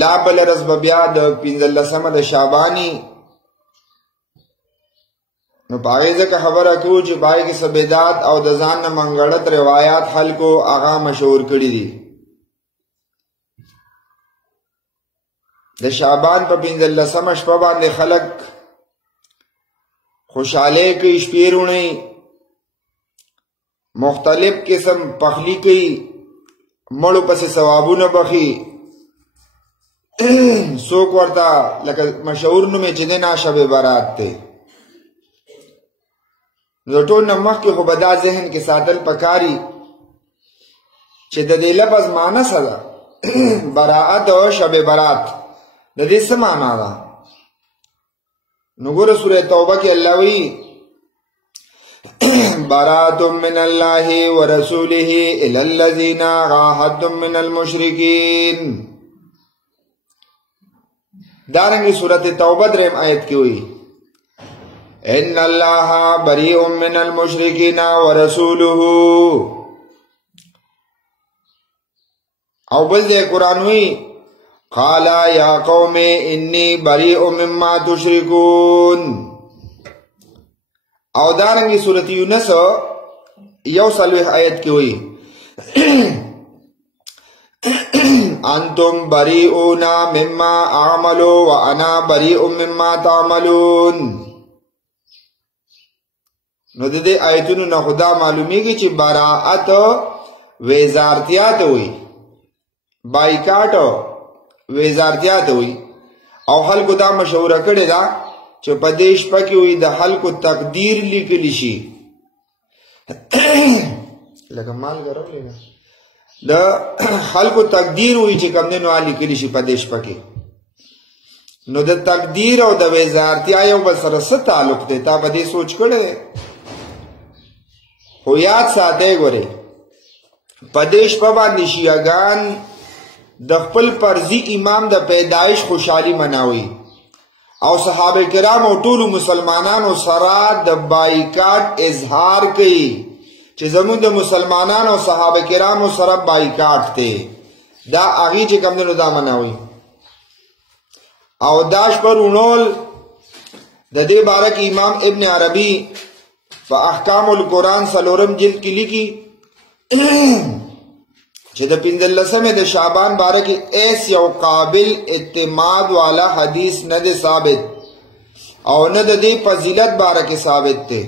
لا بل رز بیا د 15 د شعبانی نو پاگه ځکه خبره کو چې پاگه کې سبیدات او د ځان نه منګړت روایات خلکو هغه مشهور کړي دي. د شعبان په 15 شپه باندې خلک خوشاله کوي، شپېرونی مختلف قسم پخلی کوي، مړو پسې ثوابونه بخي. څوک ورته لکه مشهور نوم چې دی شب برات دی. نو ټول نه مخکې خو به دا ذهن کې ساتل پکاري چې د دې لفظ معنی څه ده. براءت او شب برات د دې څه معنا ده؟ نو ګوره سورې توبه کې الله وایي براءت من الله ورسوله الى الذين عاهدتم من المشركين. دارنګه سورې توبه دریم آیت کې وایي ان الله بريء من المشركين ورسوله. او بل دې قران وی قال يا قوم اني بريء مما تشركون. او دارنګه سورۃ یونس یو سلوه آیت کې وی انتم بريئون مما اعمل وانا بريء مما تعملون. نو د دې آیتونو نه خدا معلومیږي چې براءت وزارتیا ته وي، بایکاټ وزارتیا ته وي. او خلکو دا مشوره کړې ده چې په دې شپه کې وي د خلکو تقدیر لیکلی شي. لکه مال ګرولې نه د خلکو تقدیر وي چې کوم نه نو لیکلی شي په دې شپه کې. نو د تقدیر او د وزارتیا یو بل سره څه تعلق دی؟ تا په دې سوچ کړې؟ خو یاد ساته ګوره پدیش په باندې شیعاګان د خپل فرضي امام د پیدایش خوشحالي مناوي او صحابه کرام او ټول مسلمانانو سره د بایکاټ اظهار کوي چې زموږ د مسلمانانو او صحابه کرامو سره بایکاټ ته دا اغي چې کوم نه دا مناوي. او داش پر اونول د دې بارک امام ابن عربی په احکام القرآن سلورم جلد کې لیکي چې د 15 د شعبان باره کې ایس یو قابل اعتماد والا حدیث نه دی ثابت او نه د دې فضیلت باره کې ثابت دی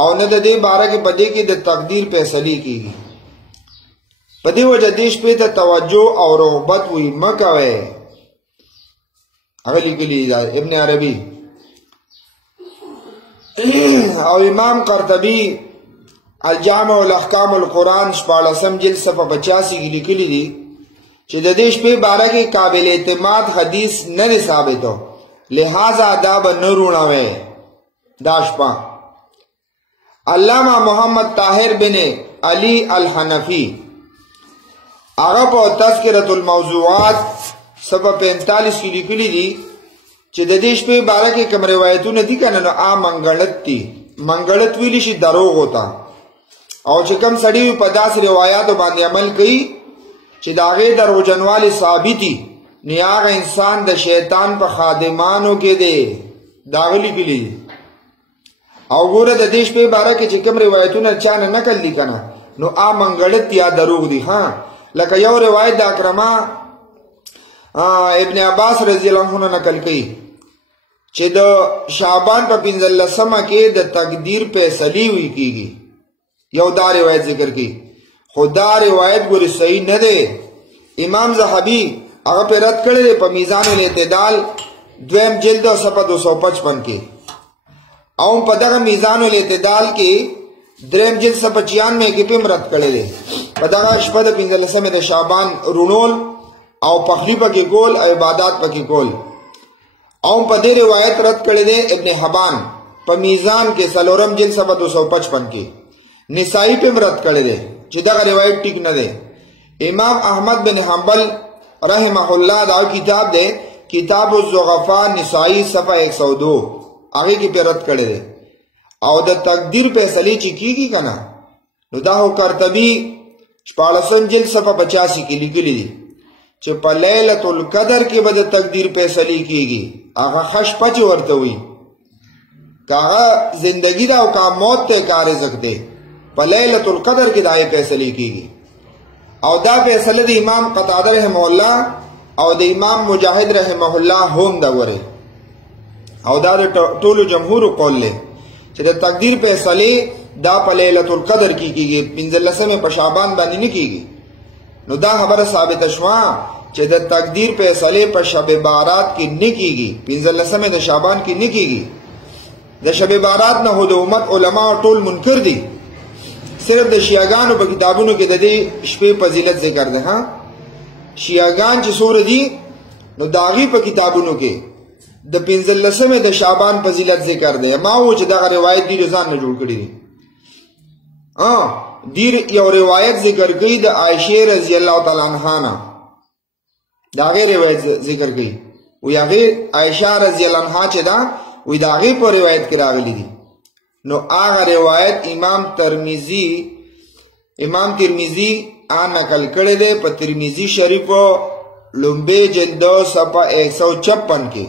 او نه د دې باره کې پدې کې د تقدیر فیصله کیږي. پدې وجه دې شپې ته توجه او رغبت وي مکوي. هغه لیکلي ابن عربی او امام قرطبی الجامع الاحکام القرآن 14 جلد صفحه 85 کې لیکلي دي چې د دې شپې باره کې قابل اعتماد حدیث نه ثابتو، لہذا دا به نه روناوي دا شپه. علامہ محمد طاهر بن علی الحنفی هغه په تذکرۃ الموضوعات صفحه 45 کې لیکلي دي چې د دې شپې باره کې کوم روایتونه دي کنه نو منګړت دي. منګړت ویلی شي دروغ ہوتا او چې کوم سړی په داس روایتو باندې عمل کوي چې داغه دروژنواله ثابتي نیاغه انسان د شیطان په خادمانو کې دی داغلی کلی. او ګوره د دې شپې باره کې چې کوم روایتونه چا نه نقل دي کنه نو منګړت یا دروغ دي. ها لکه یو روایت د اکرمه ابن عباس رضی الله عنه نقل کړي چې د شعبان په 15 کې د تقدیر فیصله وی کیږي. یو دا روایت ذکر کړي خدا روایت ګوري صحیح نه ده. امام زهبی هغه په رد کړي په میزان الاعتدال دویم جلد صفحه 255 کې او په دغه میزان الاعتدال کې دریم جلد صفحه 96 کې په رد کړي. په دغه شپه د 15 د شعبان رونول او پخلی پکې کول او عبادت پکې کول. او په دې روایت رد کړي دي ابن حبان په میزان کې سلورم جلد صفحه 255 کې. نسائی په رد کړي دي چې دا روایت ټیک نه ده. امام احمد بن حنبل رحمه الله دا کتاب ده کتاب الزغفاء نسائی صفحه 102 هغه کې په رد کړي دي. او د تقدیر فیصله چې کیږي کنه نو دا هو قرطبی 14 جلد صفحه 85 کې لیکلي دي چې په لیلۃ القدر کې به د تقدیر فیصله کیږي هغه خش پچ ورته وي کاغه زندگی دا او کا موت ته کار رزق دی په لیلۃ القدر کې دای فیصله کیږي او دا فیصله د امام قتاده رحمه الله او د امام مجاهد رحمه الله هم دا وره او دا ټول جمهور قول له چې د تقدیر فیصله دا په لیلۃ القدر کې کیږي 15 په شعبان باندې نه کیږي نو دا خبره ثابت شوه چې د تقدیر فیصله په شب بارات کې نه کیږي 15 د شعبان کې نه کیږي د شب بارات نه هو د امت علما ټول منکر دي صرف د شیعاګانو په کتابونو کې د دې شپې فضیلت ذکر ده ها شیعاګان چې سور دي نو داغي په کتابونو کې د 15 د شعبان فضیلت ذکر ده ما و چې دا روایت دی ځان نه جوړ کړی دي دیر یو روایت ذکر کړي د عائشه رضی الله تعالی عنها نه دا غیر روایت ذکر کړي او هغه عائشه رضی الله عنها چې دا وی دا غي په روایت کې راغلي دي نو هغه روایت امام ترمذی نقل کړی دی په ترمذی شریف لومبه جلد صفحه 156 کې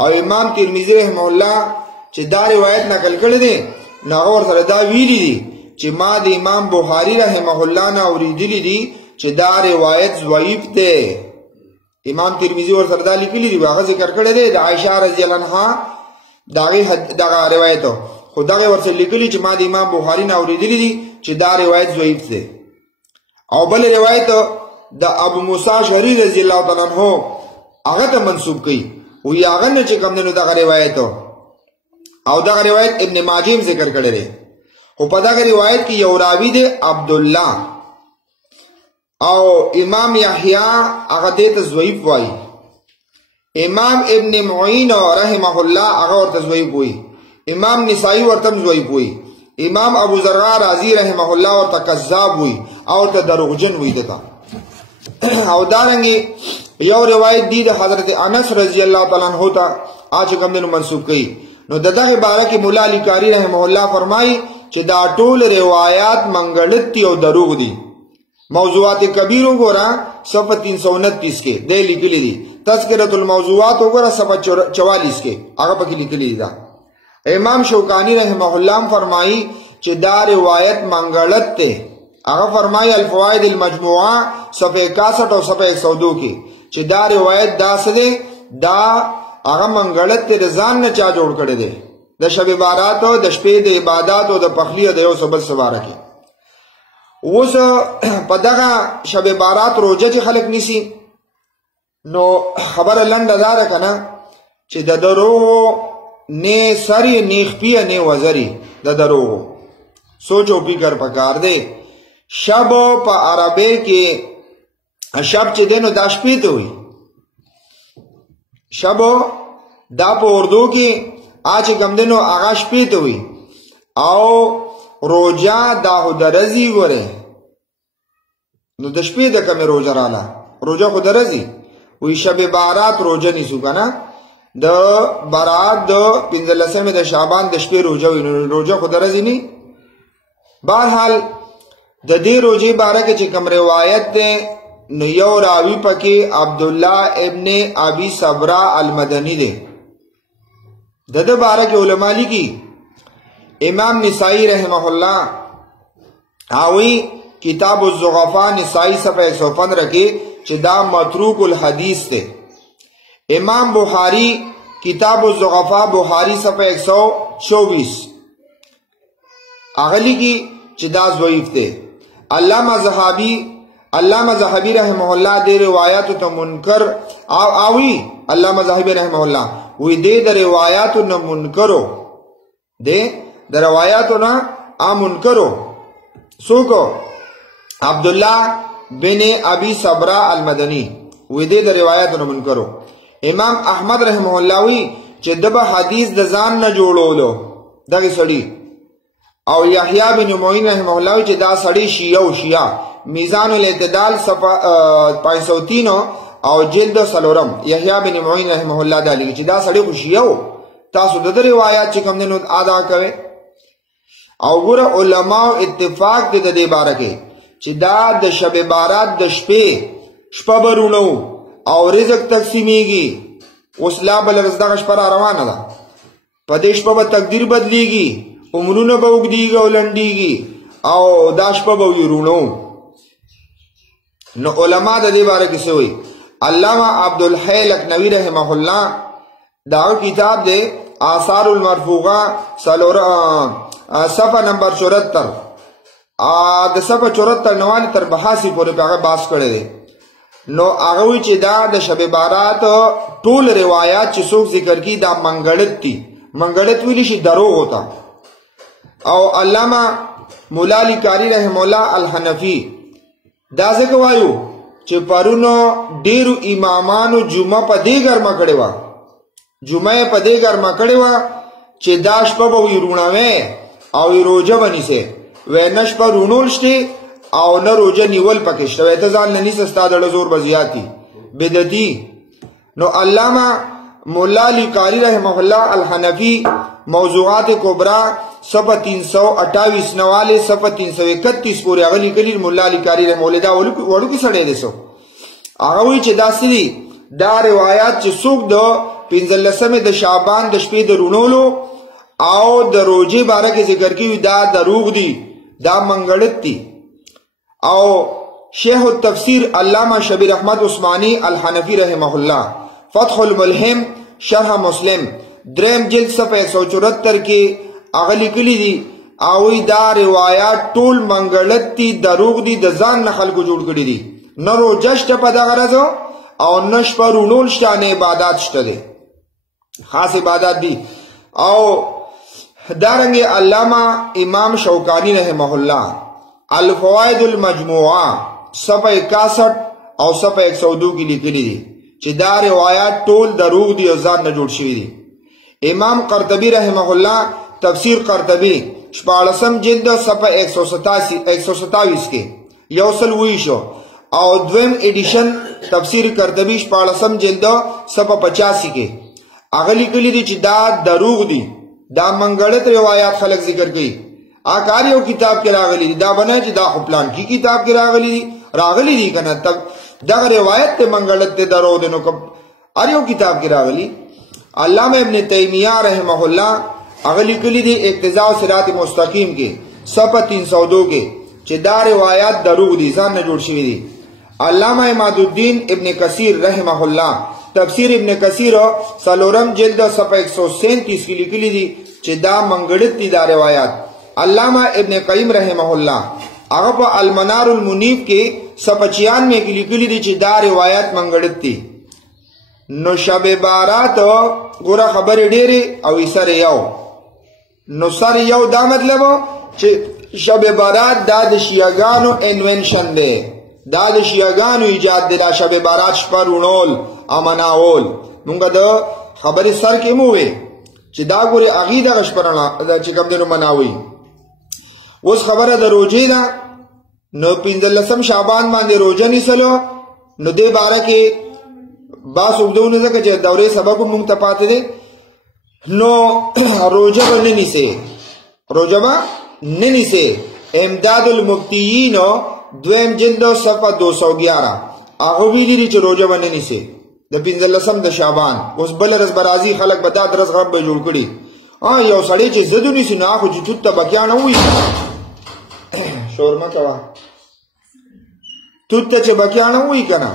او امام ترمذی رحم الله چې دا روایت نقل کړی دی نو اور سره دا ویلي دي چې ما د امام بخاری رحمه الله نه اوریدلی دي چې دا روایت ضعیف دی امام ترمذی ور سره دا لیکلی دی هغه ذکر کړی دی د عائشه رضی الله عنها دا روایت خدای ورته لیکلی چې ما د امام بخاری نه اوریدلی دي چې دا روایت ضعیف دی او بل روایت د ابو موسی اشعری رضی الله تعالی عنہ هغه ته منسوب کړي او هغه نه چې کوم نه دا روایت او دا روایت ابن ماجه ذکر کړی دی او په دا روایت کې یو راوی دی عبد الله او امام یحیی هغه ته ضعیف وایي امام ابن معین رحمه الله هغه ته ضعیف وایي امام نسائی ورته ضعیف وایي امام ابو ذر رازی رحمه الله ورته کذاب وایي او ته دروغجن وایي دتا او دارنګي یو روایت دی د حضرت انس رضی الله تعالی عنہ ته اج کوم دنو منسوب کړي نو دغه عبارت کې مولا علی قاری رحمه الله فرمایي چې دا ټول روایت منګلت او دروغ دي موضوعات کبیر وګوره صفحه 329 کې د لیکلي دي تذکرۃ الموضوعات وګوره صفحه 44 کې هغه پکې لیکلي دي امام شوکانی رحمه الله فرمایي چې دا روایت منګلت ته هغه فرمایي الفوائد المجموعه صفحه 61 او صفحه 102 کې چې دا روایت داسې ده دا هغه منګلت ته ځان نه چا جوړ کړي دي د شب بارات او د شپې د عبادت او د پخلی د یو سبب سواره کې اوس په دغه شب بارات روزه چې خلک نیسی نو خبر لنډه دار کنه چې د درو نه سری نیخ پی نه وزری د درو سوچو فکر پکار دی شب په عربی کې شب چې دینو د شپې ته وي شب دا په اردو کې آج کم دنو آغا شپې ته وي او روزه دا درزي وره نو د شپې د کمه روزه رااله روزه خو درزي وي شب بارات روزه نیسو کنه د بارات د 15 د شعبان د شپې روزه وي روزه خو درزي نه بهرحال د دې روزه بارکه چې کوم روایت ده نو یو راوی پکې عبد الله ابن ابي صبرا المدني ده د بارک علماء لیکي امام نسائی رحمه الله اوی کتاب الزغفاء نسائی صفحه 115 کې چې دا متروک الحدیث ده امام بخاری کتاب الزغفاء بخاری صفحه 124 اغلی کی چې دا ضعیف ده علامہ زهبی رحمه الله دې روایت ته منکر اوی علامہ زهبی رحمه الله وی دې د روایتو نه منکرو دې د روایتو نه منکرو سوکو عبد الله بن ابي صبرا المدني وی دې د روایتو نه منکرو امام احمد رحمه الله وی چې دغه حدیث د ځان نه جوړولو دغه سړی او یحیی بن معین رحمه الله چې دا سړی شیعه میزان الاعتدال صفحه 503 او جلد سلورم یحیی بن معین رحمه الله دالی چې دا سړی خوشیو تاسو د روایت چې کوم دنو ادا کوي او ګور علماء اتفاق دي د دې باره کې چې دا د شب بارات د شپې شپه به رونو او رزق تقسیمیږي. اوس لا بل ورځ دغه شپه را روانه ده، په دې شپه به تقدیر بدلیږي، عمرونه به اوږدیږي او لنډیږي او دا شپه به وي رونو. نو علما د دې باره کې څه وایي؟ علامه عبدالحی لکنوی رحمه الله دا کتاب دی آثار المرفوعه صفحه نمبر 74 د صفحه 74 نوالی تر 82 پورې په هغه بحث کړی دی. نو هغه وایي چې دا د شب بارات ټول روایات چې څوک ذکر کی دا منګړت دي. منګړت ویلی شي دروغ ہوتا. او علامه مولا علی قاری رحم الله الحنفی دا ځکه وایو چې پرونو ډیرو امامانو جمعه په دې ګرمه کړې وه، جمعه په دې ګرمه کړې وه چې دا شپه به وي رونوې او روژه به نیسې. وی نه شپه رونول شته او نه روژه نیول پکې شته. وی ته ځان نه نیسه، ستا زړه زور به زیات دي، بدعتي. نو علامه مولا علی قاری رحمه الله الحنفی موضوعات کبرا صفحه 328 نواله صفحه 331 پورې هغه لیکلي مولا علی قاری رحمه الله دا وړو کې سړی دی. سو هغه وایي چې دا سړي دا روایت چې څوک د 15 د شعبان د شپې د رونولو او د روزې باره کې ذکر کوي دا دروغ دي، دا منګړت دي. او شیخ التفسیر علامه شبیر احمد عثمانی الحنفی رحمه الله فتح الملهم شرح مسلم دریم جلد صفحه 174 کې هغه لیکلي دي او دا روایت ټول منګړت دي، دروغ دي، د ځان نه خلکو جوړ کړي دي. نه روزه شته په دغه ورځ او نه شپه رونول شته، نه عبادت شته دي، خاص عبادت دي. او دارنګه علامه امام شوکانی رحمه الله الفوائد المجموعه صفحه 61 او صفحه 102 کې لیکلي دي چې دا روایت ټول دروغ دي او ځان نه جوړ شوي دي. امام قرطبی رحمه الله تفسیر قرطبی 14 جلد صفحه 127 کې یو سل وی شو او دویم ایڈیشن تفسیر قرطبی 14 جلد صفحه 85 کې هغه لیکلي دي چې دا دروغ دي، دا منګړت روایت خلک ذکر کوي. اکار یو کتاب کې راغلي دي، دا بنه چې دا خو پلان کی کتاب کې راغلي دي کنه، تب دا روایت ته منګړت ته درو دي. نو ار یو کتاب کې راغلي. علامه ابن تیمیہ رحمه الله هغه لیکلي دي اقتضاء صراط مستقیم کې صفحه 302 کې چې دا روایت دروغ دي، ځان نه جوړ شوی دي. علامه عماد الدین ابن کثیر رحمه الله تفسیر ابن کثیر سلورم جلد صفحه 137 کې لیکلي دي چې دا منګړت دي دا روایت. علامه ابن قیم رحمه الله هغه په المنار المنیب کې صفحه 96 کې لیکلي دي چې دا روایت منګړت دي. نو شب بارات ګوره خبرې ډېرې او سره یو. نو سره یو دا مطلب چې شب بارات دا د شیعاګانو انوینشن دی، دا د شیعاګانو ایجاد دی، دا شب بارات شپه رونول او مناول. مونږ د خبرې سر کې مو وې چې دا ګوره هغې دغه شپه چې کوم دی نو مناوي. اوس خبره د روژې ده. نو 15 شعبان باندې روژه نیسلو نو دې باره کې باس اوږدونه ځکه چې دورې سبب مونږ ته پاتې دی. نو روژه به نه نیسې، روژه به نه نیسې. امداد المبتیین دویم جلد صفحه 211 هغه ویلي دي چې روژه به نه نیسې د 15 د شعبان. اوس بل ورځ به راځي خلک به دا درس غرب به جوړ کړي. یو سړی چې زه دو نیسي نو خو چې توت ته بکیا نه وایي، شور مه کوه، توت ته چې بکیا نه وایي که نه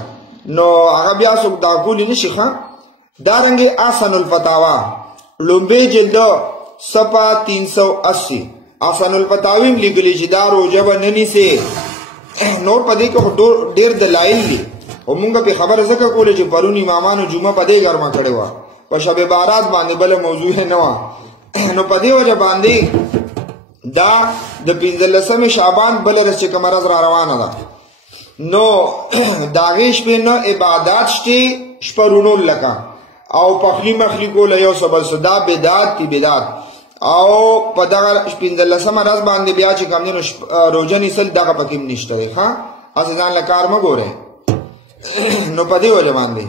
نو هغه بیا څوک دا کولی نه شي. ښه دارنګې احسن الفتاوا لومبۍ جلد صفحه 380 احسن الفتاوی هم لیکلي چې دا روژه به نه نیسې. نور په دې کې خو ډېر دلایل دي خو مونږ پې خبره ځکه کولی چې پرون امامانو جمعه په دې ګرمه کړې وه، په شب بارات باندې بله موضوع نه وه. نو په دې وجه باندې دا د 15 شعبان بل ورځ چې کومه ورځ را روانه ده نو د هغې شپې نه عبادات شته، شپه رونول لکه او پخلی مخلی کوله یو څه بل څه، دا بدعت دي بدعت. او په دغه 15 ورځ باندې بیا چې کوم دی نو روژه نیسل دغه پکې هم نشته دی. ښه هسې ځان له کار مه ګورئ. نو په دې وجه باندې